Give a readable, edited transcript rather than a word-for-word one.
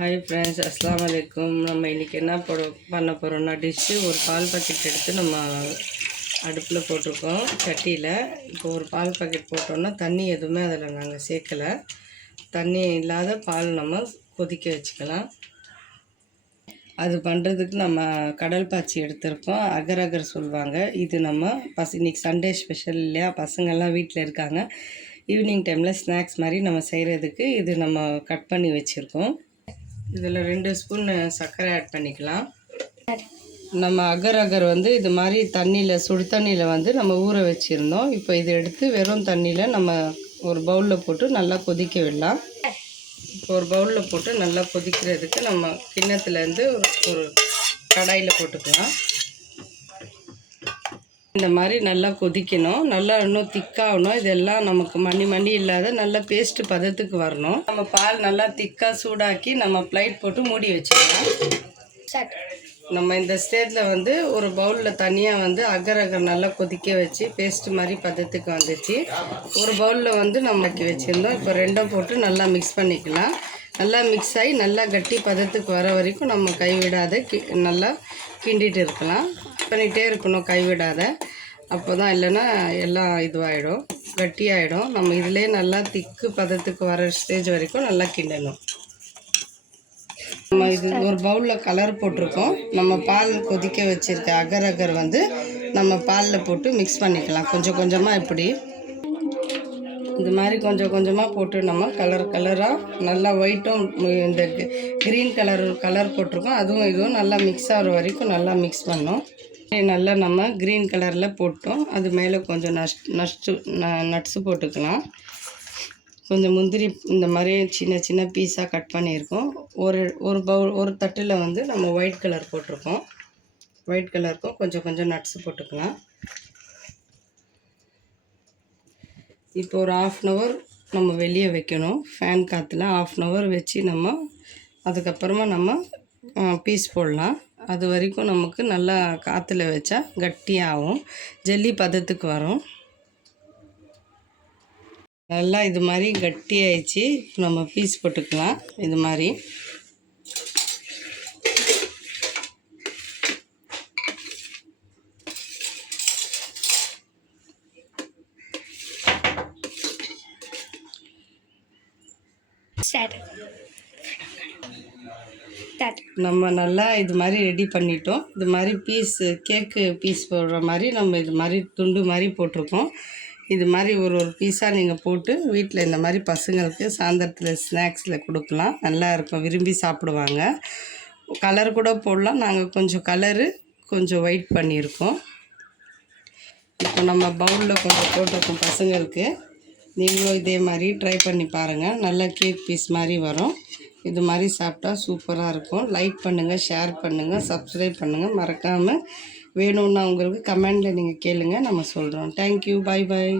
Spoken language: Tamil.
ஹாய் ஃப்ரெண்ட்ஸ், அஸ்ஸலாமு அலைக்கும். நம்ம இன்றைக்கி என்ன பண்ண போகிறோம்னா டிஷ்ஷு ஒரு பால் பாக்கெட் எடுத்து நம்ம அடுப்பில் போட்டிருக்கோம் சட்டியில். இப்போ ஒரு பால் பாக்கெட் போட்டோன்னா தண்ணி எதுவுமே அதில் நாங்கள் சேர்க்கலை. தண்ணி இல்லாத பால் நம்ம கொதிக்க வச்சுக்கலாம். அது பண்ணுறதுக்கு நம்ம கடல் பாச்சி எடுத்திருக்கோம். அகர் அகர் சொல்லுவாங்க. இது நம்ம இன்றைக்கி சண்டே ஸ்பெஷல் இல்லையா, பசங்கள்லாம் வீட்டில் இருக்காங்க. ஈவினிங் டைமில் ஸ்நாக்ஸ் மாதிரி நம்ம செய்கிறதுக்கு இது நம்ம கட் பண்ணி வச்சுருக்கோம். இதில் 2 ஸ்பூன் சர்க்கரை ஆட் பண்ணிக்கலாம். நம்ம அகர் அகர் இது மாதிரி தண்ணியில் சுடு தண்ணியில் நம்ம ஊற வச்சுருந்தோம். இப்போ இதை எடுத்து வெறும் தண்ணியில் நம்ம ஒரு பவுலில் போட்டு நல்லா கொதிக்க விடலாம். இப்போ ஒரு பவுலில் போட்டு நல்லா கொதிக்கிறதுக்கு நம்ம கிண்ணத்துலேருந்து ஒரு கடாயில் போட்டுக்கலாம். இந்த மாதிரி நல்லா கொதிக்கணும். நல்லா இன்னும் திக்காகணும். இதெல்லாம் நமக்கு மண்ணி இல்லாத நல்லா பேஸ்ட்டு பதத்துக்கு வரணும். நம்ம பால் நல்லா திக்காக சூடாக்கி நம்ம பிளேட் போட்டு மூடி வச்சுக்கலாம். நம்ம இந்த ஸ்டேஜில் ஒரு பவுலில் தனியாக அகர் அகர் நல்லா கொதிக்க வச்சு பேஸ்ட்டு மாதிரி பதத்துக்கு வந்துச்சு. ஒரு பவுலில் நம்ம வச்சுருந்தோம். இப்போ 2 போட்டு நல்லா மிக்ஸ் பண்ணிக்கலாம். நல்லா மிக்ஸ் ஆகி நல்லா கட்டி பதத்துக்கு வர வரைக்கும் நம்ம கைவிடாத நல்லா கிண்டிகிட்டு இருக்கலாம். பண்ணிகிட்டே இருக்கணும் கைவிடாத. அப்போ தான், இல்லைன்னா எல்லாம் இதுவாகிடும், கட்டியாகிடும். நம்ம இதிலே நல்லா திக்கு பதத்துக்கு வர ஸ்டேஜ் வரைக்கும் நல்லா கிண்டணும். நம்ம இது ஒரு பவுலில் கலர் போட்டிருக்கோம். நம்ம பால் கொதிக்க வச்சுருக்க அகர் அகர் நம்ம பாலில் போட்டு மிக்ஸ் பண்ணிக்கலாம். கொஞ்சம் கொஞ்சமாக இப்படி இந்த மாதிரி கொஞ்சம் கொஞ்சமாக போட்டு நம்ம கலராக நல்லா ஒயிட்டும் இந்த க்ரீன் கலர் போட்டிருக்கோம். அதுவும் இதுவும் நல்லா மிக்ஸ் ஆகிற வரைக்கும் நல்லா மிக்ஸ் பண்ணோம். நல்லா நம்ம க்ரீன் கலரில் போட்டோம். அது மேலே கொஞ்சம் நட்ஸு போட்டுக்கலாம். கொஞ்சம் முந்திரி இந்த மாதிரி சின்ன சின்ன பீஸாக கட் பண்ணியிருக்கோம். ஒரு தட்டில் நம்ம ஒயிட் கலர் போட்டிருக்கோம். ஒயிட் கலருக்கும் கொஞ்சம் நட்ஸு போட்டுக்கலாம். இப்போ ஒரு 1/2 அன் ஹவர் நம்ம வெளியே வைக்கணும். ஃபேன் காற்றுல 1/2 அன் ஹவர் வச்சு நம்ம அதுக்கப்புறமா நம்ம பீஸ் போடலாம். அது வரைக்கும் நமக்கு நல்லா காற்றுல வச்சா கட்டியாகும், ஜெல்லி பதத்துக்கு வரும். நல்லா இது மாதிரி கட்டி ஆயிடுச்சு. இப்போ நம்ம பீஸ் போட்டுக்கலாம். இது மாதிரி நம்ம நல்லா இது மாதிரி ரெடி பண்ணிட்டோம். இது மாதிரி கேக்கு பீஸ் போடுற மாதிரி நம்ம இது மாதிரி துண்டு மாதிரி போட்டிருக்கோம். இது மாதிரி ஒரு பீஸாக நீங்கள் போட்டு வீட்டில் இந்த மாதிரி பசங்களுக்கு சாயந்தரத்தில் ஸ்நாக்ஸில் கொடுக்கலாம். நல்லா இருக்கும், விரும்பி சாப்பிடுவாங்க. கலர் கூட போடலாம். நாங்கள் கொஞ்சம் கலரு கொஞ்சம் ஒயிட் பண்ணியிருக்கோம். இப்போ நம்ம பவுலில் கொஞ்சம் போட்டிருக்கோம் பசங்களுக்கு. நீங்களும் இதே மாதிரி ட்ரை பண்ணி பாருங்கள். நல்லா கேக் பீஸ் மாதிரி வரும். இது மாதிரி சாப்பிட்டா சூப்பராக இருக்கும். லைக் பண்ணுங்கள், ஷேர் பண்ணுங்கள், சப்ஸ்கிரைப் பண்ணுங்கள். மறக்காமல் வேணும்னா உங்களுக்கு கமெண்டில் நீங்கள் கேளுங்கள், நம்ம சொல்கிறோம். தேங்க்யூ, பாய் பாய்.